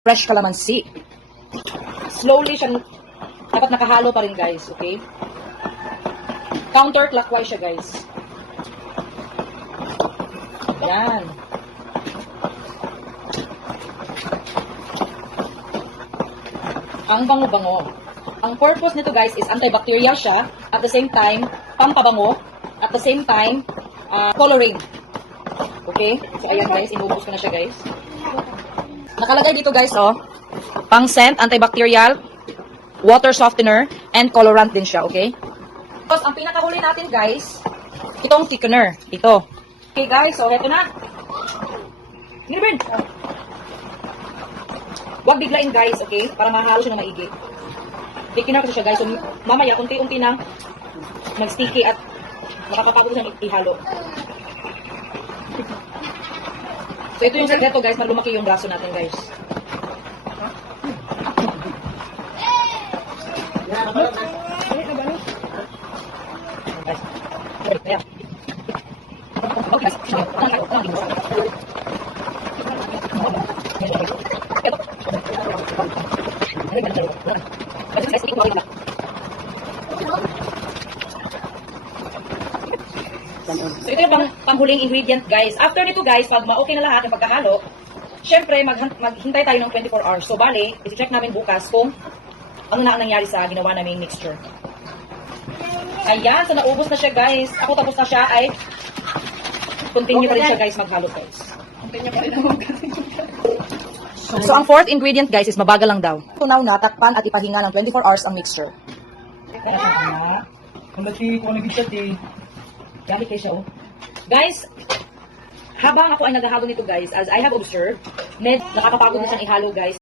fresh calamansi. Slowly siya, dapat nakahalo pa rin guys, okay? Counterclockwise siya guys. Yan. Ang bango-bango. Ang purpose nito guys is antibacterial siya, at the same time, pampabango, at the same time, coloring. Okay? So ayan guys, inubos ko na siya guys. Nakalagay dito guys, oh, pang scent, antibacterial, water softener, and colorant din siya, okay? Tapos ang pinakahuli natin guys, itong thickener, ito. Okay guys, so heto na. Nilibin! Huwag biglain guys, okay? Para mahalo siya na maigi. Thickener kasi siya guys, so mamaya unti-unti nang mag-sticky at makapapagod siya ihalo. So ito yung sekreto guys, para lumaki yung braso natin guys. So ito yung panghuling ingredient guys. After nito guys, pag ma-okay na lahat yung pagkahalo, syempre maghintay tayo ng 24 hours. So bali, isi-check namin bukas kung ano na ang nangyari sa ginawa naming mixture. Ayan, so naubos na siya guys. Ako tapos na siya ay continue pa rin siya guys maghalo guys. Continue pa rin ako So ang fourth ingredient guys is mabagal lang daw. Tunaw na, takpan at ipahinga ng 24 hours ang mixture. Kung nag-chat eh. Gamit kayo siya, oh. Guys, habang ako ay naghahalo nito guys, as I have observed, nakakapagod na siyang ihalo guys.